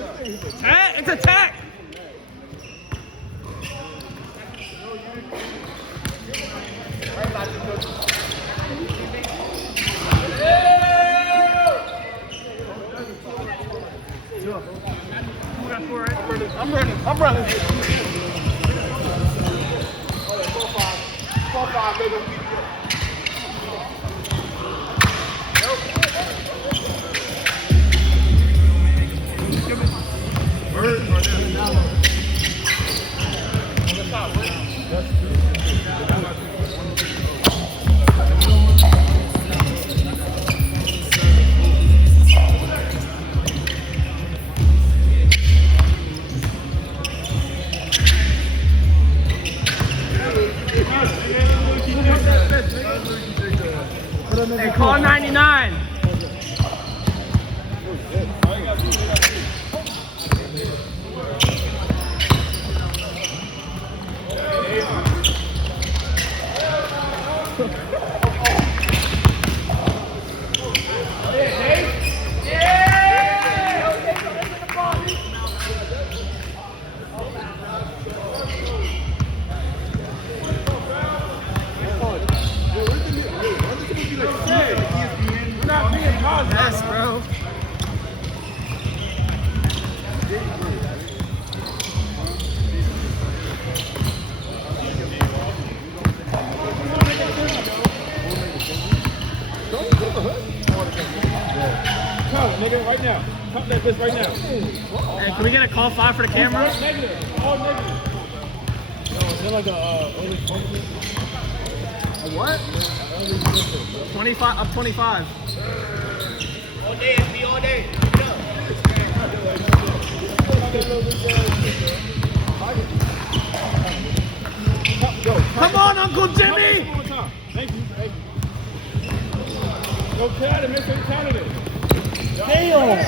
It's attack! I'm running. 4-5, baby. Hey, call 99. Yes, bro. Nigga, right now. Cut that bitch right now. Hey, can we get a call 5 for the camera? Negative. All negative. Yo, is there like a early function? A what? 25, up 25. All day, SB, all day. Come on, Uncle Jimmy! Thank you. Go cat and make sure you counted it. Damn!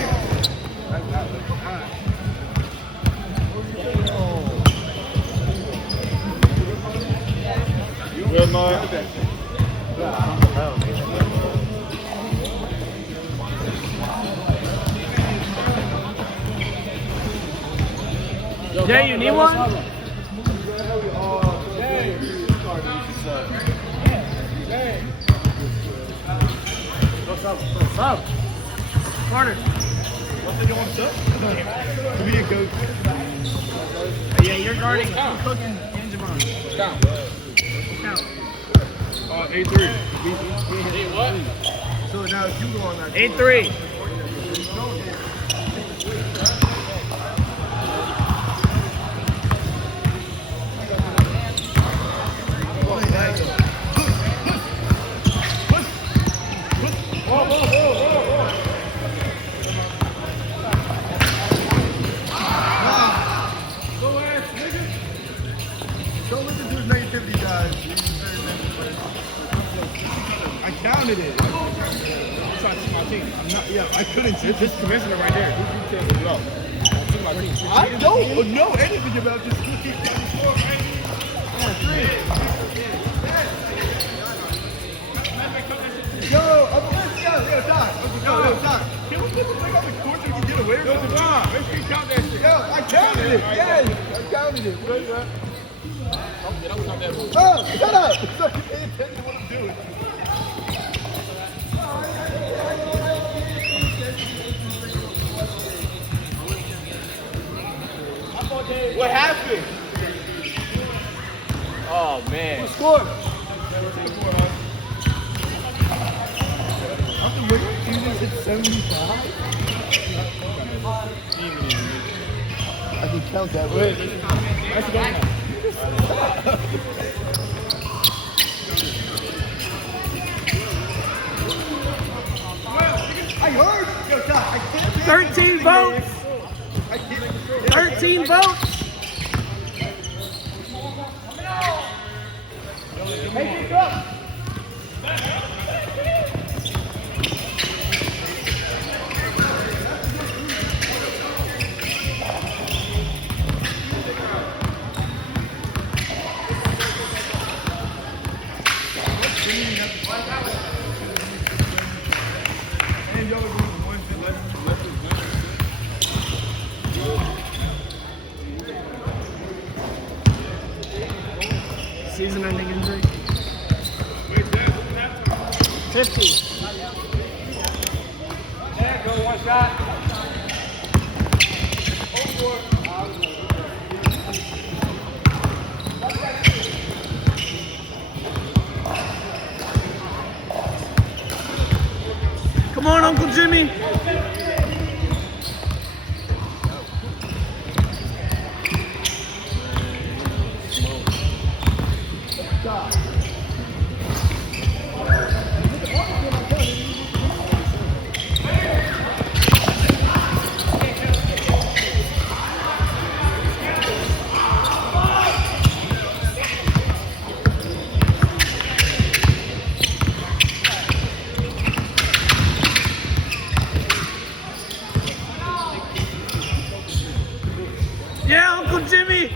Good, man. Jay, you need one? What's up? Carter. What's you want to be a coach. Yeah, you're guarding Cook and Javon. Count. Count. 8-3. What? So now you go on that. 8-3. Don't listen to his negativity, guys. I counted it. I'm trying to see my team. I couldn't see this commissioner right there. I don't know anything about this. Yo, Doc. Can we get the thing on the court so we can get away with it? Make sure you count that shit. Yo, I counted it. Yes, I counted it. Oh, shut up. So you pay attention to what I'm doing. What happened? Oh, man. Who scored? I'm the winner. Even hit 75? I can count that way. That's a good one. I heard. Yo, Doc, I can't. 13 votes. 13 votes. Hey, pick up. season-ending injury. 50. There, go, one shot. Come on, Uncle Jimmy. Yeah, Uncle Jimmy.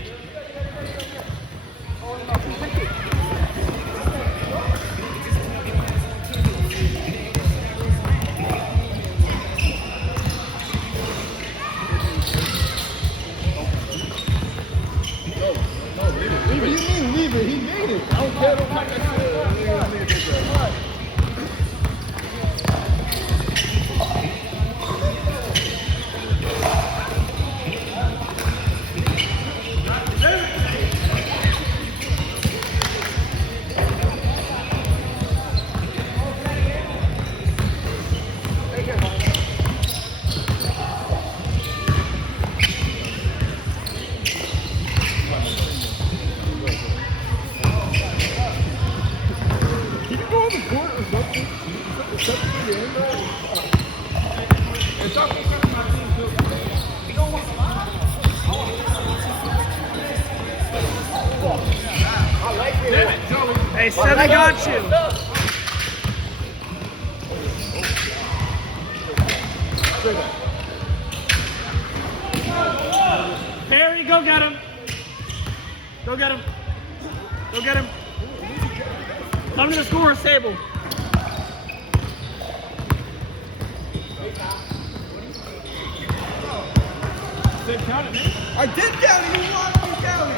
Leave it. He made it. I don't care. Don't touch that shit. Hey, Seven got you. Perry, go get him. Go get him. Go get him. Come to the scorer's table. I did count it. You watched me count it.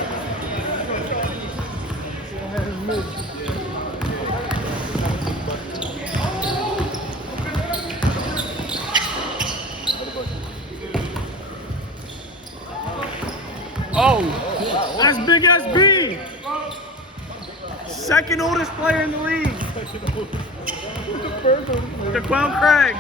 Oh, that's Big SB. Second oldest player in the league. DeQuell Craig.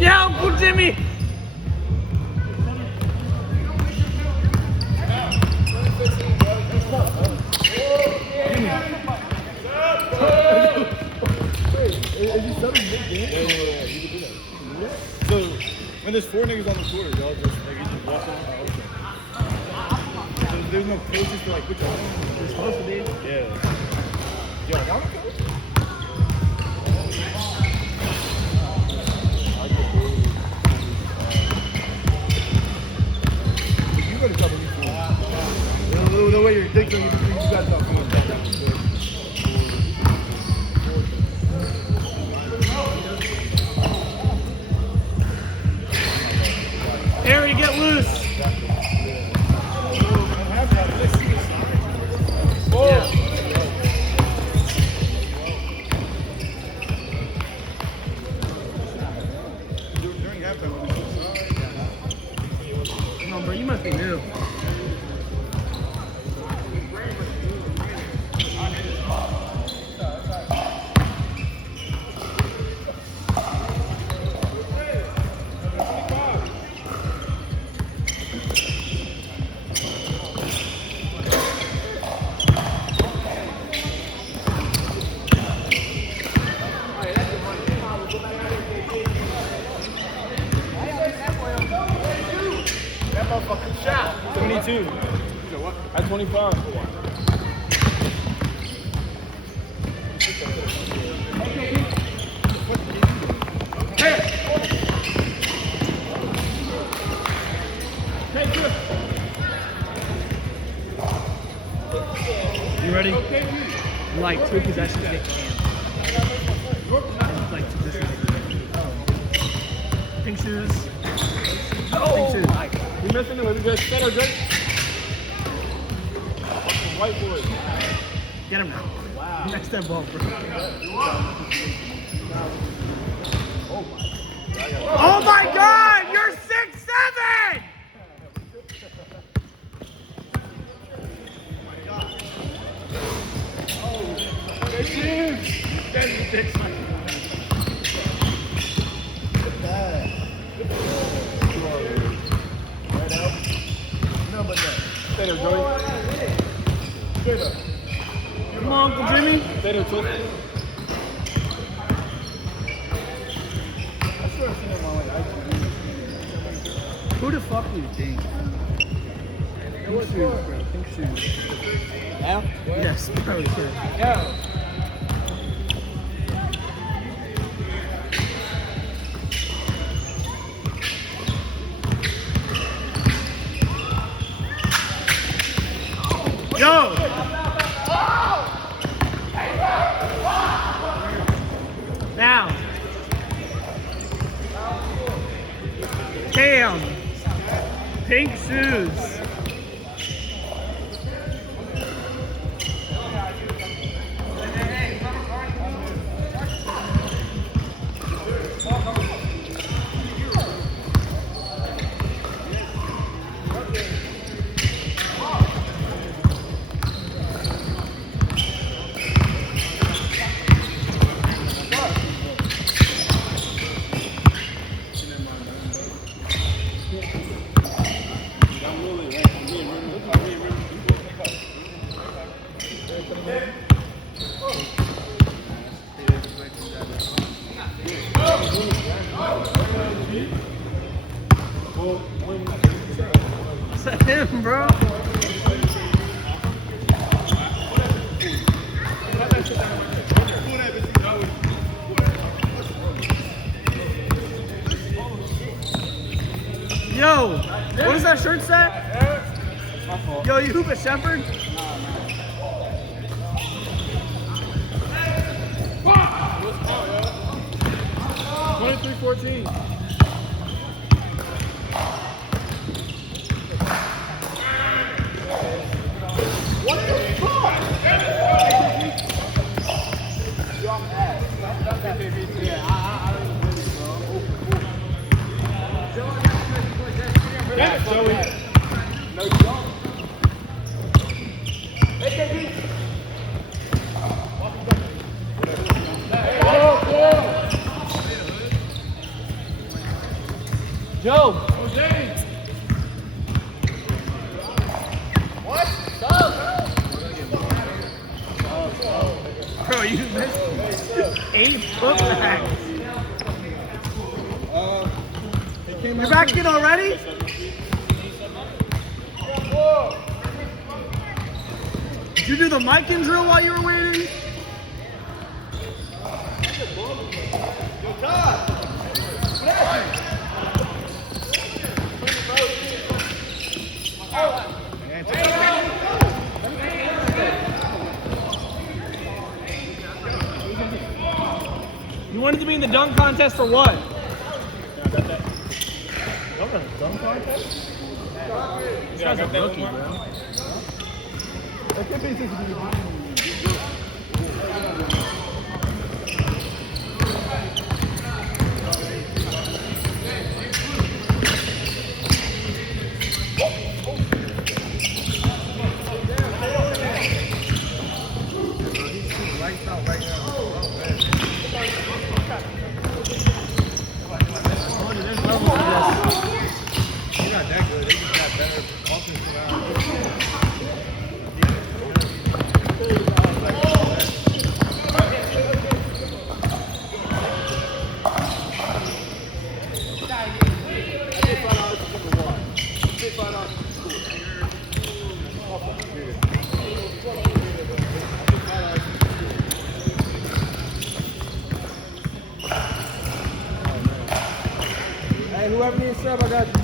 Yeah, Uncle Jimmy. So when there's 4 niggas on the court, y'all just like you just watch them. So there's no coaches for like which one? There's supposed to be. Yeah. Yo, y'all don't coach? You gotta cover me for the way you're ridiculous. You guys don't come on. Curry, get loose. Yeah. During halftime, when we Come on, bro, you must be new. That motherfucking shot. 72. At 25. You ready? Like 2 possessions. Like 2 possessions. Pink shoes. Pink shoes. You missing it? We just set our drink. Whiteboard. Get him now. Wow. Next step ball, bro. Oh my God! You're 6'7". It's huge. That's ridiculous. Stay there, Joey. Stay there. Come on, Uncle Jimmy. Stay there, Toast. I swear I've seen him on like IGN. Who the fuck do you think? Pink shoes, bro. Pink shoes. Now? Yes, probably could. Yeah. Yo! Now. Damn. Pink shoes. Is that him, bro? Yo, what does that shirt say? Yo, you hoop at Shepherd? 23-14. What the fuck? Yo, I'm ass. That's that baby. Yeah, I don't even really, bro. Damn it, Joey. No, you don't. Hey, KB. Joe. What? Stop. Bro, you missed 8 putbacks. You're back in already? Did you do the mic-in drill while you were waiting? You wanted to be in the dunk contest for what? Dunk contest? These guys are lucky, man. They're not that good. They just got better offensive around. Hey, whoever needs sub, I got you.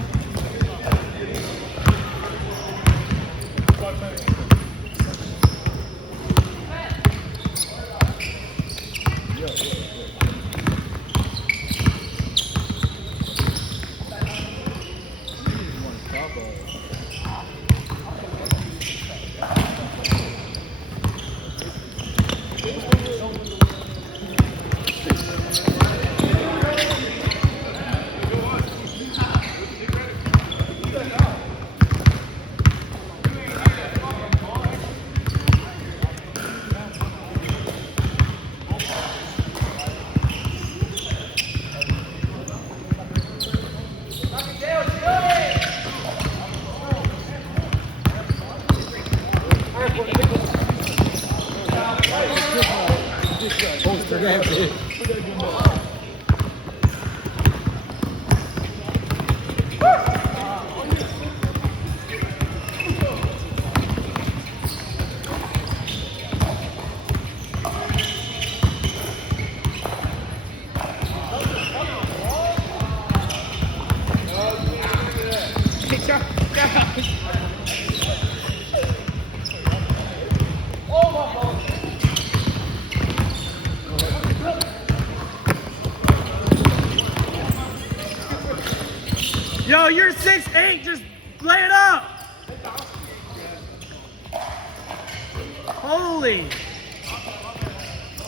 Yo, you're 6'8", just lay it up. Holy.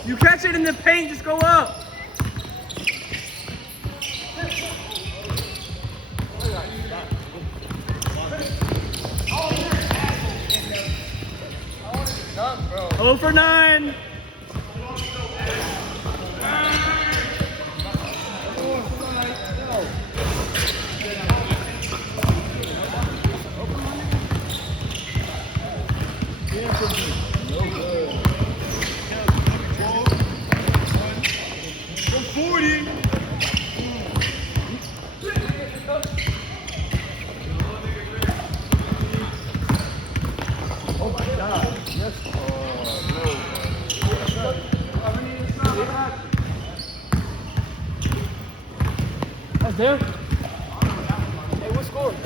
You catch it in the paint, just go up. Oh for 9. That's there. Hey, what score? 29-18.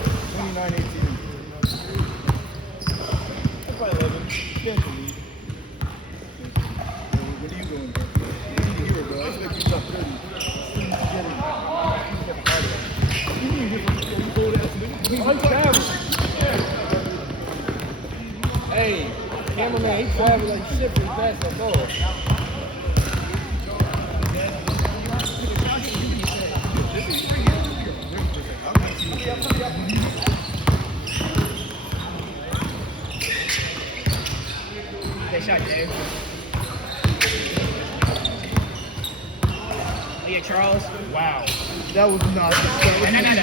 That's probably 11. Can't believe. What are you doing, bro? You need to hear it, bro. I expect you to drop 30. Hey, cameraman, he traveled like shit for his best at all. They shot Dave. Leah Charles. Wow. That was not. No.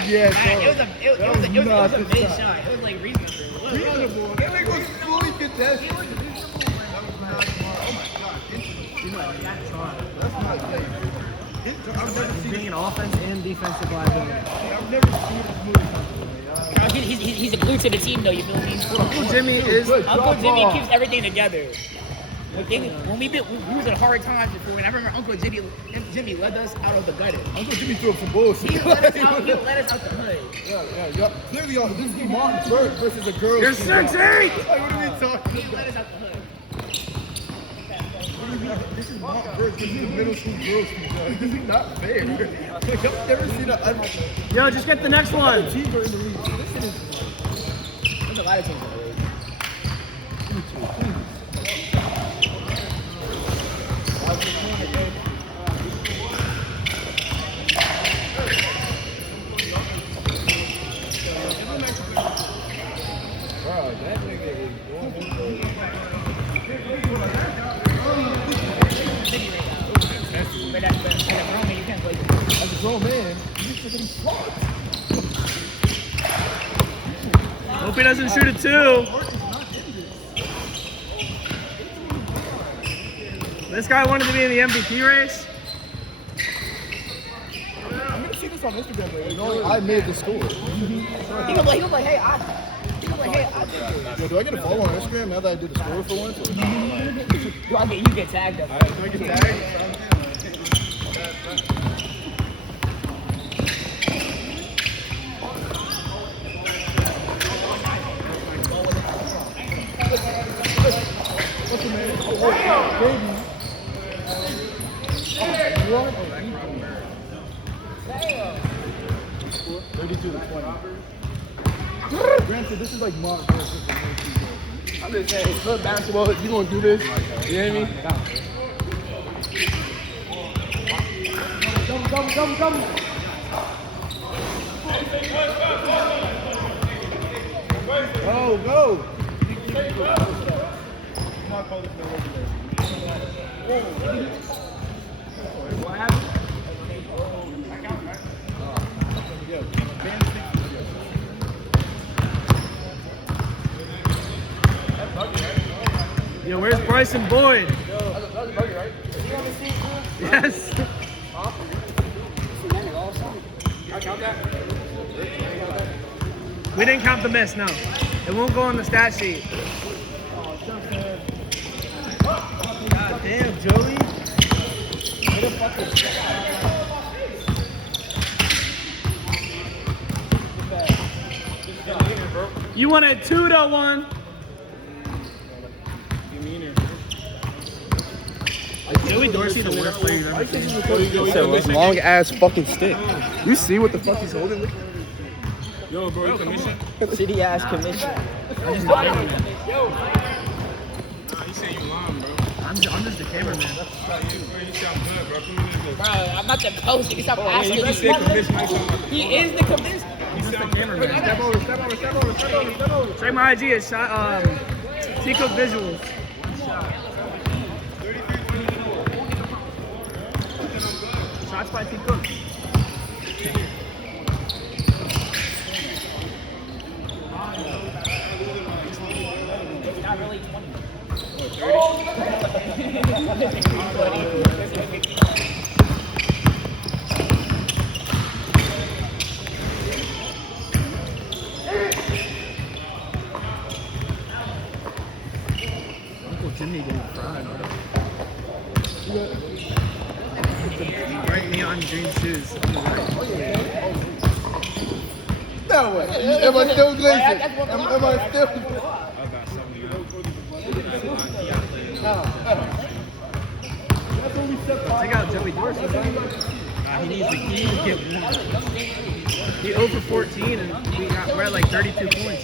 Yeah, It was a big shot. It was like reasonable. reasonable. It was fully contested. I've never seen Being an offense and defensive liability. I've never seen this movie. He's a glue to the team, though. You feel me? Uncle Jimmy is Uncle Jimmy keeps everything together. When we was in hard times before, and I remember Uncle Jimmy led us out of the gutter. Uncle Jimmy threw up some bullshit. He let us out. He let us out the hood. Yeah. Clearly, this is Martin Bird versus a girl. You're 6'8". Like, what are we talking He let us out the hood. This is not fair. This is middle school girls. This is not fair. Like, I've never seen a Yo, just get the next one. team in the league. This is There's a lot of teams in the league. bro. That nigga is going for But that's a grown man, you can't play. as a grown man, he's getting fucked. Hope he doesn't shoot it too. This guy wanted to be in the MVP race. I'm gonna see this on Instagram later. You know, I made the score. He gonna be like, hey, I did this. Yo, do I get a follow on Instagram now that I did the score for once? Or? You get tagged up. Alright, do I get tagged? What's the name? Oh, baby. What? 32 to 20. Granted, this is like mock versus the Yankees. I'm just saying, it's club basketball. You gonna do this? You know what I mean? Come. Go. What happened? Yo, where's Bryson Boyd? Yes. We didn't count the miss, no. It won't go on the stat sheet. God damn, Joey. You wanted 2 to 1. Joey Dorsey, the worst player you've ever seen. This long ass fucking stick. You see what the fuck he's holding? Yo, bro, you commission? Shitty ass commission. He said you lying, bro. I'm just the cameraman. You sound good, bro. Come in Bro, I'm about to post it. Stop You asking just said commission. I sound like He is the commission. I'm just the cameraman. Step over. Check my IG. It's Tico Visuals. Shots by T. Cook. Not really 20. Uncle Jimmy getting fried, bro. Bright neon green shoes. On the right. No way. Am I still glazing? Am I still? I got something. Check out Joey Dorsey. He needs to get one. He 0 for 14 and we're at like 32 points.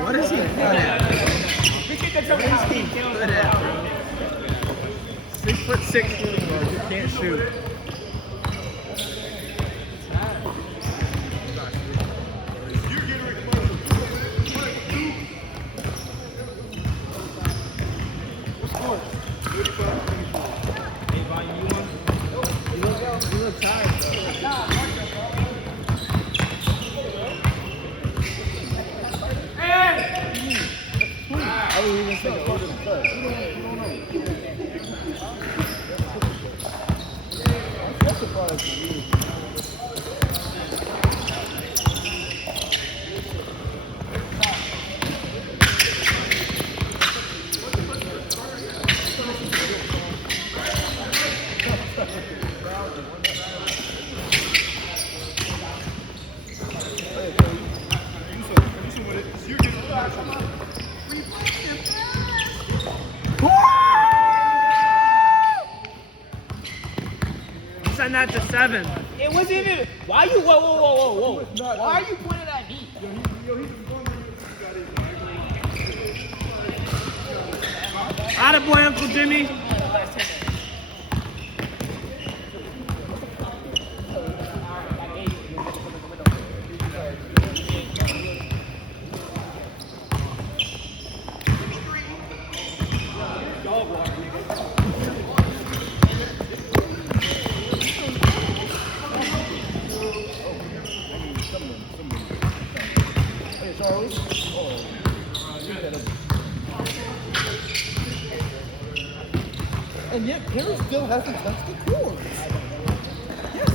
What is he good at? What is he good at, bro? 6'6" shooting guard, you can't shoot. You look tired, bro. I didn't even think I was in the cut. I'm surprised. extend that to 7. It wasn't even. Why you? Whoa. Why are you pointing at me? Attaboy, Uncle Jimmy. And yet, Perry still hasn't touched the court. Yes.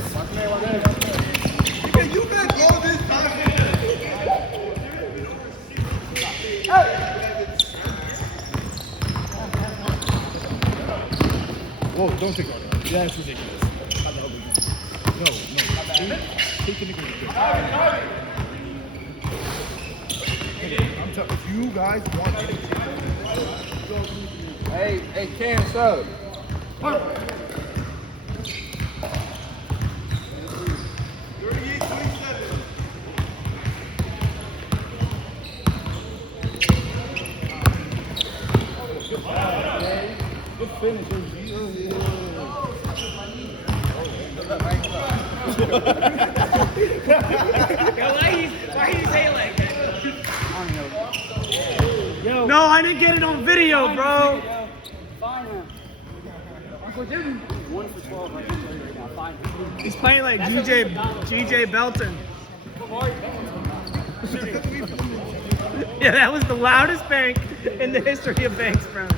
You bet all this time. Whoa, don't take that. That's ridiculous. No. Take the nigga. I'm telling you, if you guys want to take Hey, Cam, so. Good finish, OG. Why you say like that? No, I didn't get it on video, bro. Find him. Uncle Jimmy. 1 for 12 right now. Find him. He's playing like GJ Belton. Yeah, that was the loudest bank in the history of banks, bro.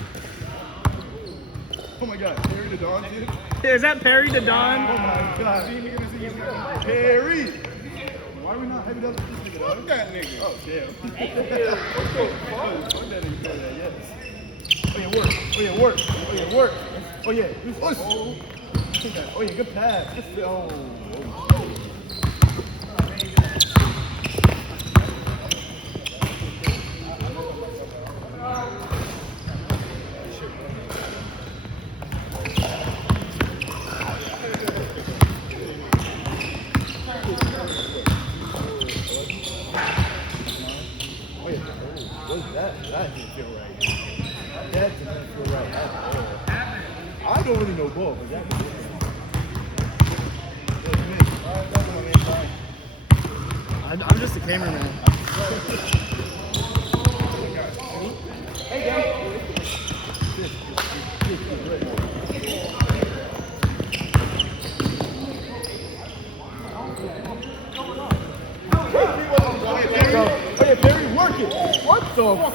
Oh my God, Perry the Don, dude. Is that Perry the Oh Don? my God. Perry! Why are we not hyping up this nigga? Fuck that nigga. Oh, damn. Fuck that nigga, yes. Oh, yeah, work. Oh, yeah, push. Oh, yeah, good pass. Oh. That didn't feel right. That didn't feel right at all. I don't really know ball, but that I'm just a cameraman. Hey, Dad. Perry, work it. What the fuck?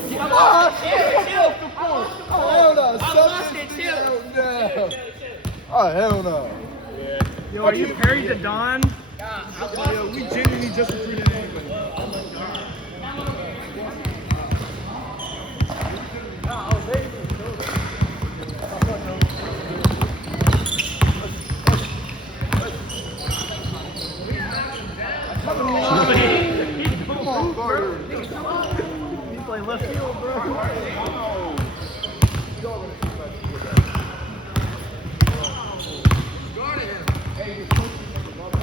Oh, hell no. Oh, hell no. Yo, are you Perry the Don? Yo, we genuinely just recruited anybody. Come on, Carter. He's playing left field, bro.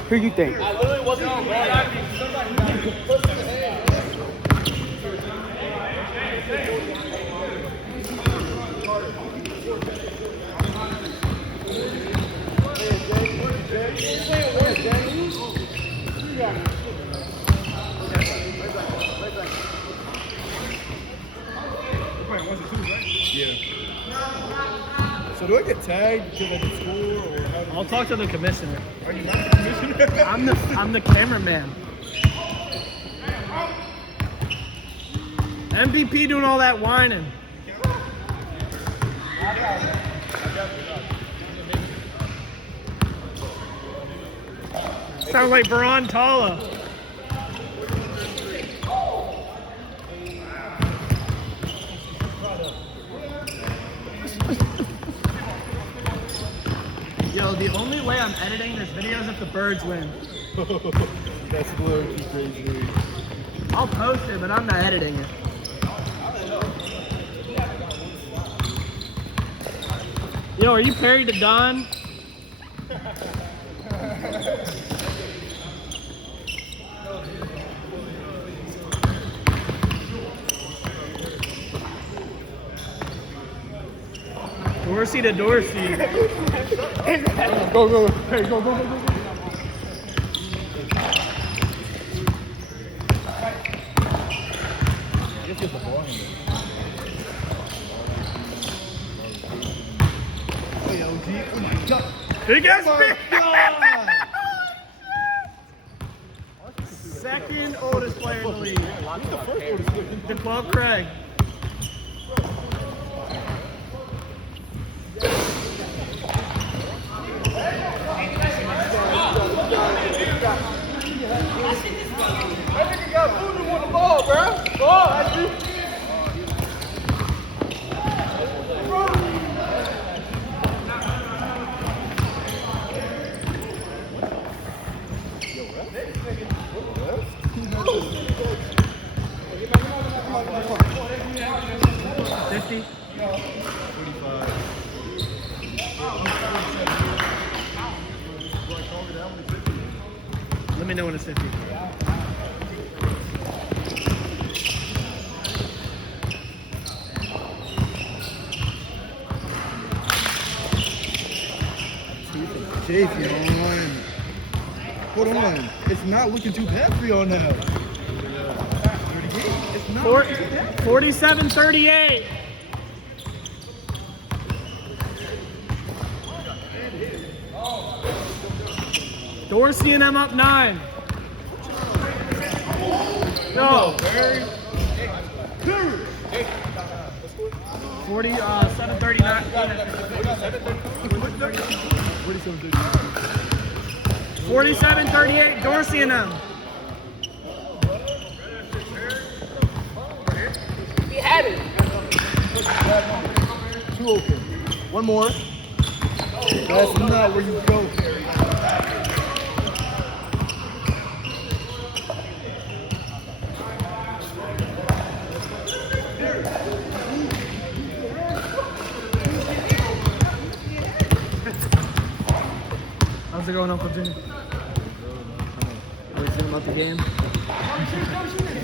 Who you think? I literally wasn't even Yeah. So do I get tagged because I did score, or how do I'll talk to the commissioner. are you not the commissioner? I'm the cameraman. MVP doing all that whining. Sounds like Baron Tala. Yo, the only way I'm editing this video is if the birds win. That's low-key crazy. I'll post it, but I'm not editing it. Yo, are you Perry the Don? Dorsey to Dorsey. Go. Hey, go. Just get the ball in there. Oh, yeah, OG. Oh, my God. Big ass Oh, big. my God. Second oldest player in the league. Who's the first oldest player? DeQuell Craig. That nigga got food and want the ball, bro. Ball, that's you. $50. Let me know when it's 50. Chafee on. Hold on. It's not looking too bad for y'all now. It's not looking too bad. 47-38. Dorsey and them up 9. Go. 47-39. 47-38. Dorsey and them. He had it. Two open. One more. That's not where you go, Perry. How's it going, Uncle Jimmy? How are you feeling about the game?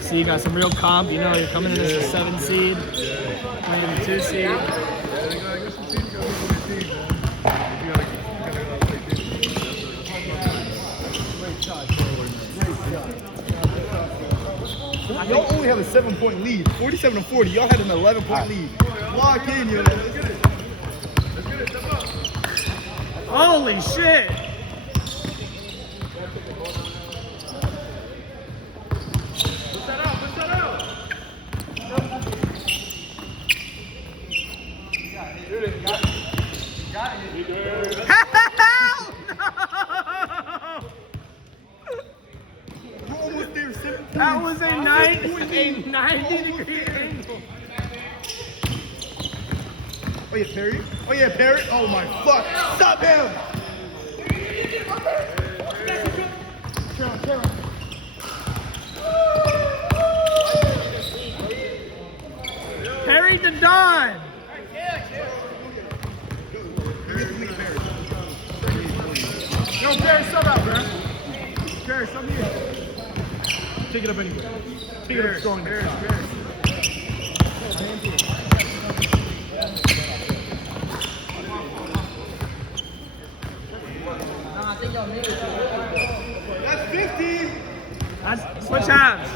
See, you got some real comp. You know, you're coming in as a 7 seed. Coming in the 2 seed. Y'all only have a 7-point lead. 47-40. Y'all had an 11-point lead. Lock in, yo. Let's get it. Step up. Holy shit! Push that out. We're almost there. 7 That was a 90-degree angle. Oh yeah, Perry. Oh my fuck. Stop him. Perry to Don. Yo, Perry, sub out, bro. Perry, sub here. Take it up anyway. Take it up strong. Perry. That's 50. Switch halves.